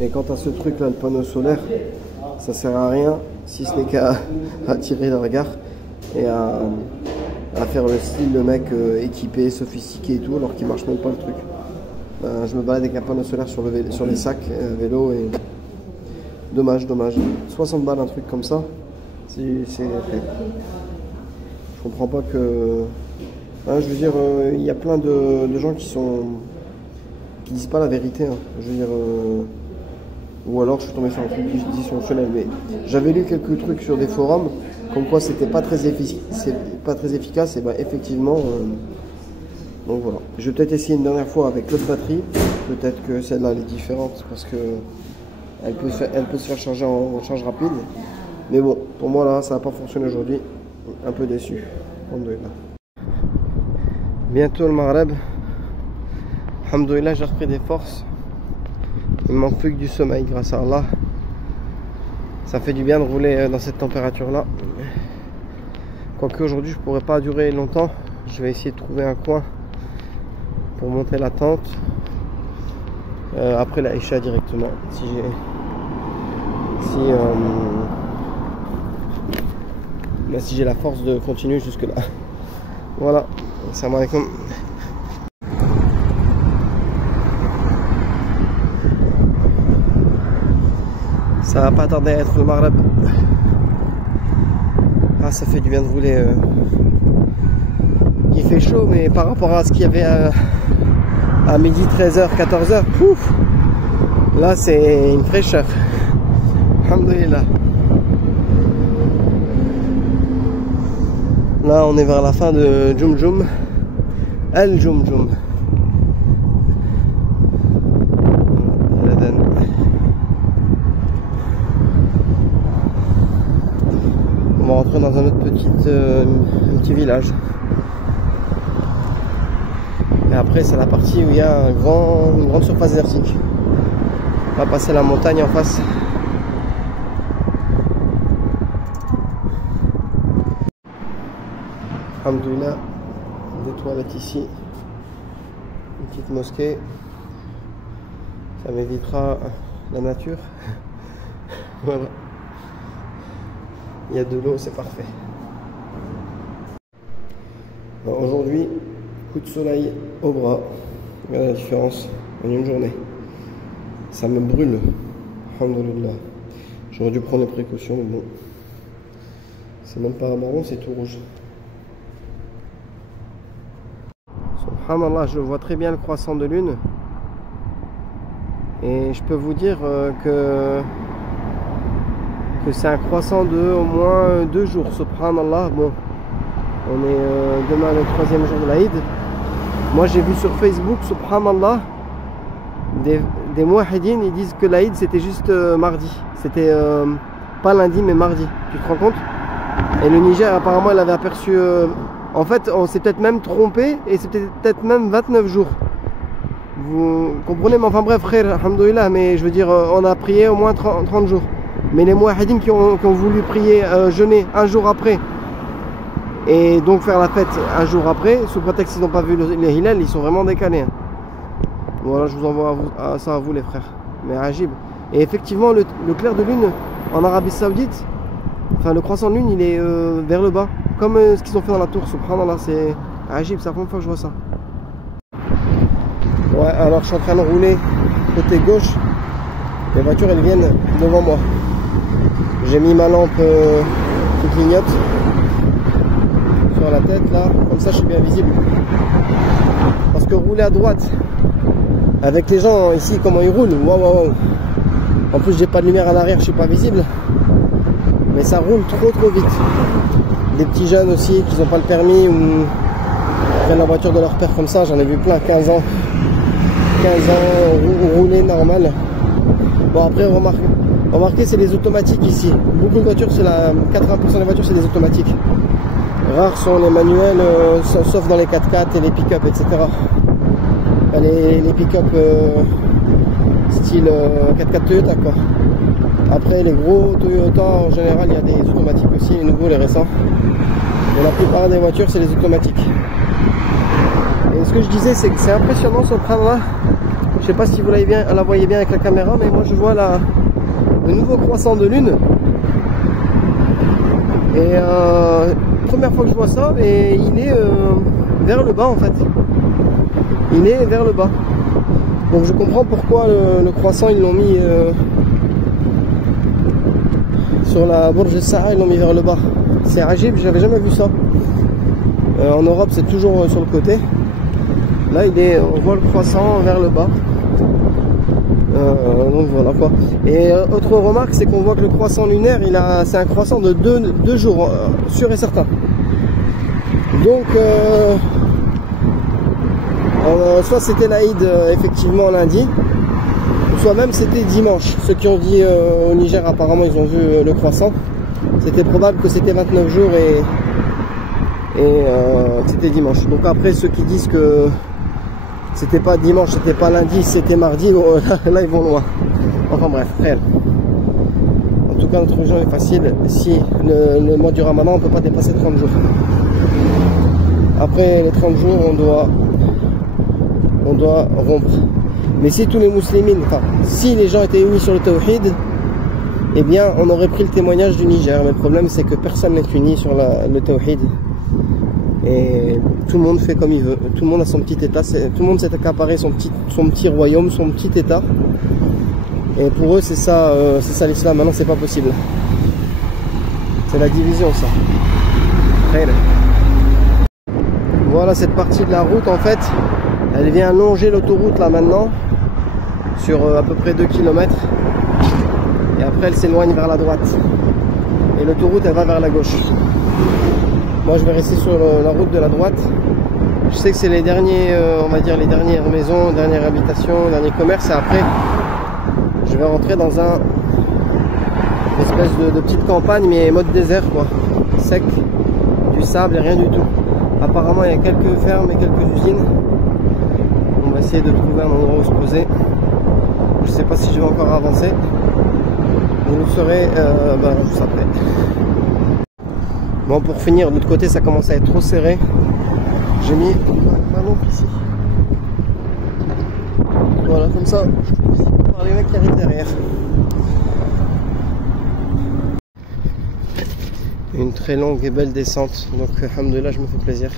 Et quant à ce truc là, le panneau solaire, ça sert à rien si ce n'est qu'à attirer le regard et à faire le style de mec équipé, sophistiqué et tout, alors qu'il marche même pas le truc. Je me balade avec un panneau solaire sur les sacs vélo et dommage. 60 balles un truc comme ça, c'est fait. Je comprends pas que. Je veux dire, il y a plein de gens qui disent pas la vérité. Hein. Je veux dire, ou alors je suis tombé sur un truc dysfonctionnel. Mais j'avais lu quelques trucs sur des forums, comme quoi c'était pas très efficace. Et ben effectivement, donc voilà. Je vais peut-être essayer une dernière fois avec l'autre batterie. Peut-être que celle-là elle est différente parce que elle peut se faire charger en charge rapide. Mais bon, pour moi là, ça n'a pas fonctionné aujourd'hui. Un peu déçu. Bientôt le Maghreb. Alhamdoulilah, j'ai repris des forces. Il me manque plus que du sommeil grâce à Allah. Ça fait du bien de rouler dans cette température là. Quoique aujourd'hui je pourrais pas durer longtemps. Je vais essayer de trouver un coin pour monter la tente. Après la Isha directement. Si j'ai la force de continuer jusque là. Voilà. Salam alaikum. Ça va pas tarder à être le Maghreb. Ah, ça fait du bien de rouler. Il fait chaud, mais par rapport à ce qu'il y avait à midi, 13h, 14h, ouf, là c'est une fraîcheur. Alhamdoulilah. Là on est vers la fin de Djoum Djoum. El Djoum Djoum. On va rentrer dans un autre petit village. Et après c'est la partie où il y a une grande surface désertique. On va passer la montagne en face. Alhamdoulilah, des toilettes ici, une petite mosquée, ça m'évitera la nature. Voilà, il y a de l'eau, c'est parfait. Aujourd'hui, coup de soleil au bras, regardez la différence en une journée, ça me brûle. Alhamdoulilah, j'aurais dû prendre les précautions, mais bon, c'est même pas marron, c'est tout rouge. Subhanallah, je vois très bien le croissant de lune et je peux vous dire que c'est un croissant de au moins 2 jours. Subhanallah, bon, on est demain le 3e jour de l'Aïd. Moi j'ai vu sur Facebook, subhanallah, des mouahidines, ils disent que l'Aïd c'était juste mardi, c'était pas lundi mais mardi, tu te rends compte? Et le Niger apparemment il avait aperçu en fait, on s'est peut-être même trompé et c'est peut-être même 29 jours. Vous comprenez? Mais enfin bref, frère, alhamdoulilah, mais je veux dire, on a prié au moins 30 jours. Mais les mouahidines qui ont voulu prier, jeûner un jour après, et donc faire la fête un jour après, sous prétexte qu'ils n'ont pas vu les hilal, ils sont vraiment décalés. Hein. Voilà, je vous envoie ça à vous les frères. Mais agib. Et effectivement, le clair de lune en Arabie Saoudite, enfin le croissant de lune, il est vers le bas. Comme ce qu'ils ont fait dans la tour, subhanallah, c'est agib, c'est la première fois que je vois ça. Ouais, alors je suis en train de rouler côté gauche, les voitures elles viennent devant moi. J'ai mis ma lampe qui clignote sur la tête là, comme ça je suis bien visible. Parce que rouler à droite, avec les gens ici, comment ils roulent, waouh. En plus j'ai pas de lumière à l'arrière, je suis pas visible. Mais ça roule trop vite. Des petits jeunes aussi qui n'ont pas le permis ou prennent la voiture de leur père comme ça, j'en ai vu plein, 15 ans rouler normal. Bon après remarquez c'est les automatiques ici, beaucoup de voitures, 80% des voitures c'est des automatiques. Rares sont les manuels, sauf dans les 4x4 et les pick-up, etc. Les pick-up style 4x4 Toyota quoi. Après les gros Toyota en général il y a des automatiques aussi, les nouveaux, les récents. Mais la plupart des voitures c'est les automatiques. Et ce que je disais c'est que c'est impressionnant ce train là. Je sais pas si vous la voyez bien avec la caméra, mais moi je vois le nouveau croissant de lune. Et première fois que je vois ça, et il est vers le bas en fait. Il est vers le bas. Donc je comprends pourquoi le croissant ils l'ont mis sur la Burj Saha, ils l'ont mis vers le bas. C'est agib, j'avais jamais vu ça. En Europe c'est toujours sur le côté. Là on voit le croissant vers le bas. Donc voilà quoi. Et autre remarque, c'est qu'on voit que le croissant lunaire, c'est un croissant de 2 jours, sûr et certain. Donc soit c'était l'Aïd effectivement lundi, soit même c'était dimanche. Ceux qui ont dit au Niger, apparemment ils ont vu le croissant. C'était probable que c'était 29 jours et que c'était dimanche. Donc après ceux qui disent que c'était pas dimanche, c'était pas lundi, c'était mardi, là ils vont loin. Enfin bref, réel. En tout cas notre religion est facile. Si le mois du Ramadan, on peut pas dépasser 30 jours. Après les 30 jours, on doit rompre. Mais si tous les musulmans, enfin, si les gens étaient unis sur le tawhid, eh bien on aurait pris le témoignage du Niger. Mais le problème c'est que personne n'est uni sur le tawhid. Et tout le monde fait comme il veut. Tout le monde a son petit état. Tout le monde s'est accaparé son petit royaume, son petit état. Et pour eux c'est ça l'islam. Maintenant c'est pas possible. C'est la division ça. Voilà cette partie de la route en fait. Elle vient longer l'autoroute là maintenant. Sur à peu près 2 km. Et après elle s'éloigne vers la droite. Et l'autoroute elle va vers la gauche. Moi je vais rester sur la route de la droite. Je sais que c'est les derniers, on va dire les dernières maisons, dernières habitations, derniers commerces. Et après, je vais rentrer dans une espèce de petite campagne, mais mode désert quoi. Sec, du sable et rien du tout. Apparemment il y a quelques fermes et quelques usines. On va essayer de trouver un endroit où se poser. Je sais pas si je vais encore avancer. Vous le saurez juste après. Bon, pour finir, de l'autre côté ça commence à être trop serré. J'ai mis ma lampe ici. Voilà, comme ça, je peux aussi voir les mecs qui arrivent derrière. Une très longue et belle descente, donc alhamdoulilah, je me fais plaisir.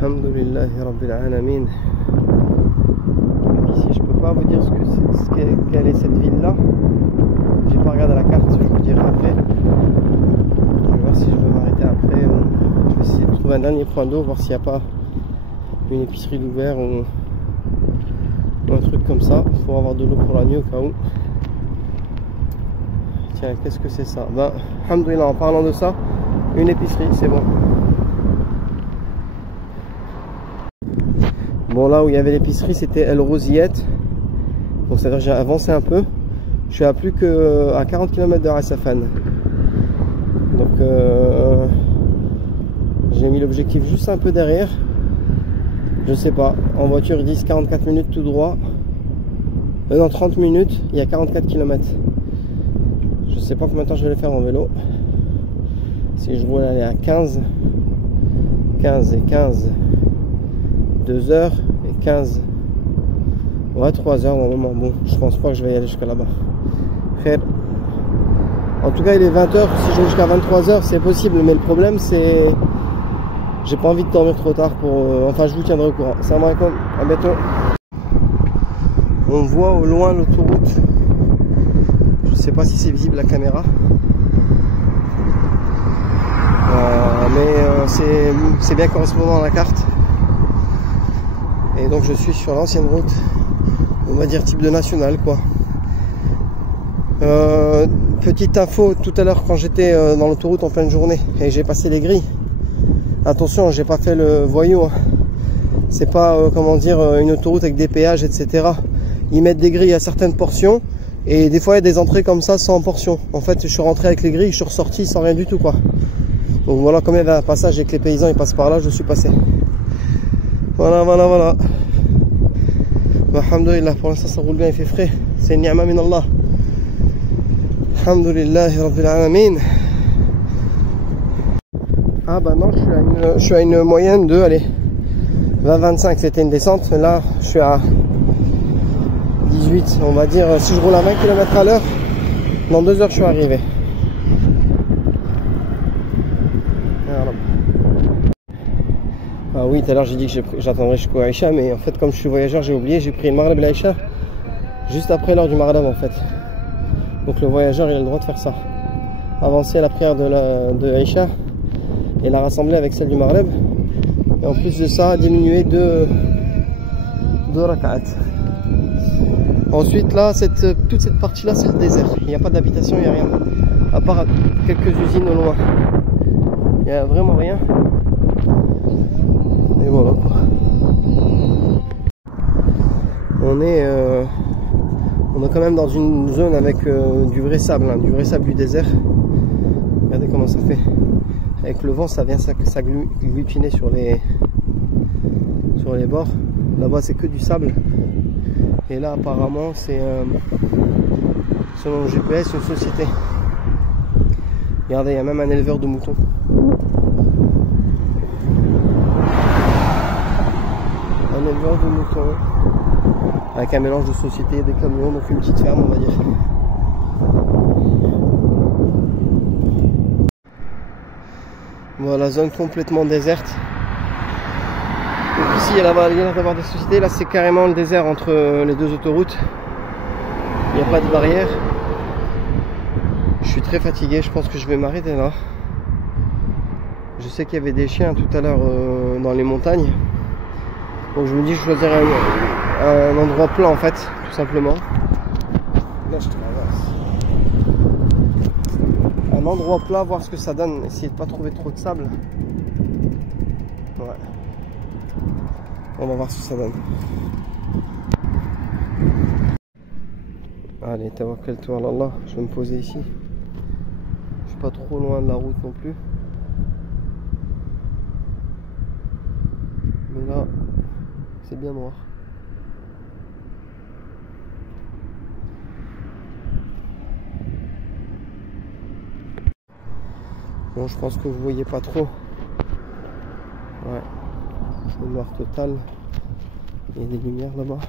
Alhamdoulillahi Rabbil Alamin. Ici, je peux pas vous dire quelle est cette ville là. J'ai pas regardé la carte, je vous le dirai après. Je vais voir si je vais m'arrêter après. Je vais essayer de trouver un dernier point d'eau, voir s'il n'y a pas une épicerie d'ouvert ou un truc comme ça pour avoir de l'eau pour la nuit au cas où. Tiens, qu'est-ce que c'est ça? Ben, alhamdoulilah, en parlant de ça, une épicerie, c'est bon. Bon, là où il y avait l'épicerie, c'était El Rosiyet. Donc, c'est-à-dire j'ai avancé un peu. Je suis à plus que à 40 km de Asafan. Donc, j'ai mis l'objectif juste un peu derrière. Je sais pas. En voiture, ils disent 44 minutes tout droit. Non, 30 minutes, il y a 44 km. Je sais pas combien de temps je vais le faire en vélo. Si je roule aller à 15 et 15, 2 heures et 15. Ouais, 3 heures normalement. Bon, je pense pas que je vais y aller jusqu'à là-bas. En tout cas, il est 20 h. Si je vais jusqu'à 23 h, c'est possible. Mais le problème, c'est j'ai pas envie de dormir trop tard pour. Enfin, je vous tiendrai au courant. Salam alaikum. À bientôt. On voit au loin l'autoroute. Je sais pas si c'est visible la caméra. Mais c'est bien correspondant à la carte. Et donc, je suis sur l'ancienne route. On va dire type de nationale, quoi. Petite info, tout à l'heure quand j'étais dans l'autoroute en pleine journée et j'ai passé les grilles, attention, j'ai pas fait le voyou, hein. C'est pas comment dire une autoroute avec des péages, etc. Ils mettent des grilles à certaines portions et des fois il y a des entrées comme ça sans portion. En fait, je suis rentré avec les grilles, je suis ressorti sans rien du tout, quoi. Donc voilà, comme il y avait un passage et que les paysans ils passent par là, je suis passé. Voilà. Bah, alhamdoulilah, pour l'instant ça roule bien, il fait frais. C'est une ni'ma min Allah. Alhamdoulillahi Rabbil Alamin. Ah bah non, je suis à une moyenne de, allez, 20-25, c'était une descente. Là, je suis à 18, on va dire, si je roule à 20 km à l'heure, dans 2 heures, je suis arrivé. Voilà. Ah oui, tout à l'heure, j'ai dit que j'attendrais jusqu'au Aïcha, mais en fait, comme je suis voyageur, j'ai oublié, j'ai pris le Maghreb et l'Aïcha juste après l'heure du Maghreb, en fait. Donc le voyageur, il a le droit de faire ça. Avancer la prière de Aïcha et la rassembler avec celle du Maghreb. Et en plus de ça, diminuer de rak'at. Ensuite, là, toute cette partie-là, c'est le désert. Il n'y a pas d'habitation, il n'y a rien. À part quelques usines au loin. Il n'y a vraiment rien. Et voilà quoi. On est quand même dans une zone avec du vrai sable, hein, du vrai sable du désert. Regardez comment ça fait. Avec le vent, ça vient s'agglutiner sur les bords. Là-bas, c'est que du sable. Et là, apparemment, c'est selon le GPS, une société. Regardez, il y a même un éleveur de moutons. Un éleveur de moutons. Avec un mélange de société et des camions, donc une petite ferme, on va dire. Voilà, zone complètement déserte. Donc ici, il y a l'air d'avoir des sociétés. Là, c'est carrément le désert entre les deux autoroutes. Il n'y a pas de barrière. Je suis très fatigué, je pense que je vais m'arrêter là. Je sais qu'il y avait des chiens tout à l'heure dans les montagnes. Donc je me dis que je choisirais un endroit plat en fait, tout simplement. Là, je traverse. Un endroit plat, voir ce que ça donne. Essayer de pas trouver trop de sable. Ouais. On va voir ce que ça donne. Allez, tawakkaltu ala Allah. Je vais me poser ici. Je suis pas trop loin de la route non plus. Mais là, c'est bien noir. Bon, je pense que vous voyez pas trop. Ouais. C'est noir total. Il y a des lumières là-bas.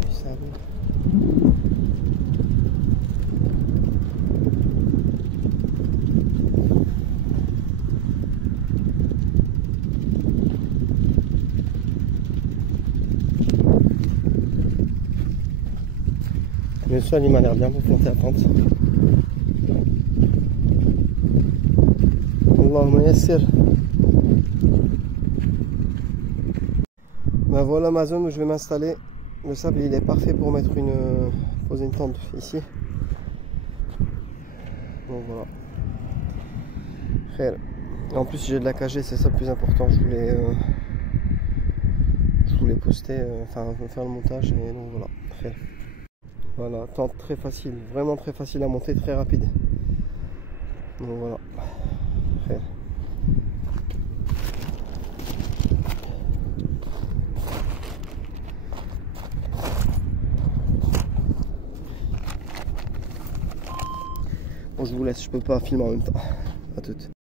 Du sable. Le sol, il m'a l'air bien pour monter à pente. Allahumma yassir. Ben voilà ma zone où je vais m'installer. Le sable, il est parfait pour mettre poser une tente ici. Donc voilà. En plus, j'ai de la KG, c'est ça le plus important. Je voulais poster, enfin faire le montage et donc voilà. Voilà, tente très facile, vraiment très facile à monter, très rapide. Donc voilà. Bon, je vous laisse, je peux pas filmer en même temps. À toutes.